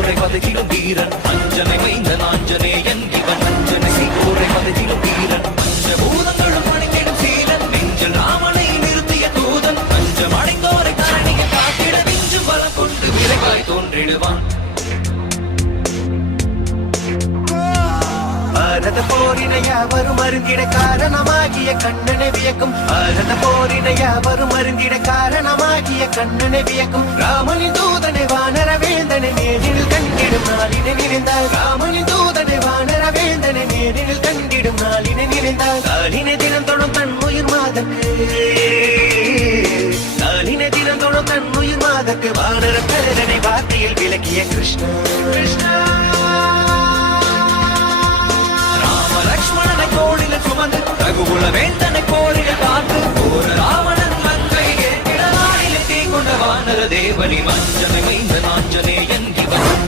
சீர்கோரை பதகிடும் வீரன் அஞ்சனை மைந்தன் ஆஞ்சநேயன் இவன் அஞ்சனை சீர்கோரை பதகிடும் வீரன் பஞ்சபூதங்களும் அணிந்திடும் சீலன் நெஞ்சில் ராமனை நிறுத்திய தூதன் பஞ்சம் அடைந்தோரை கரணிய காத்திட நெஞ்சும் பலம் கொண்டு விரைவாய் தோன்றிடுவான் பாரத போரினை யாவரும் அருந்திட காரணமாகிய கண்ணனை வியக்கும் பாரத போரினை யாவரும் அருந்திட காரணமாகிய கண்ணனை வியக்கும் ராமனின் தூதனை வானர வேந்தனை நேரில் கண்டிடும் நாளினை நினைந்தார் ராமனின் தூதனை வானர வேந்தனை நேரில் கண்டிடும் நாளினை நினைந்தார் காலினை தினம் தொடும் தன் உயிர் மாதக்கு காலினை தினம் தொடும் தன் உயிர் மாதக்கு வானர பேரனை வார்த்தையில் விளக்கிய கிருஷ்ணா கிருஷ்ணா லட்சுமணனை தோளில சுமந்து ரகுகுல வேந்தனை போரிட பார்த்து போர ராவணன் மங்கை ஏற்றிட நாளிலே தீ கொண்ட வானர தேவனி மஞ்சனை மைந்த நாஞ்சனேயன் இவன்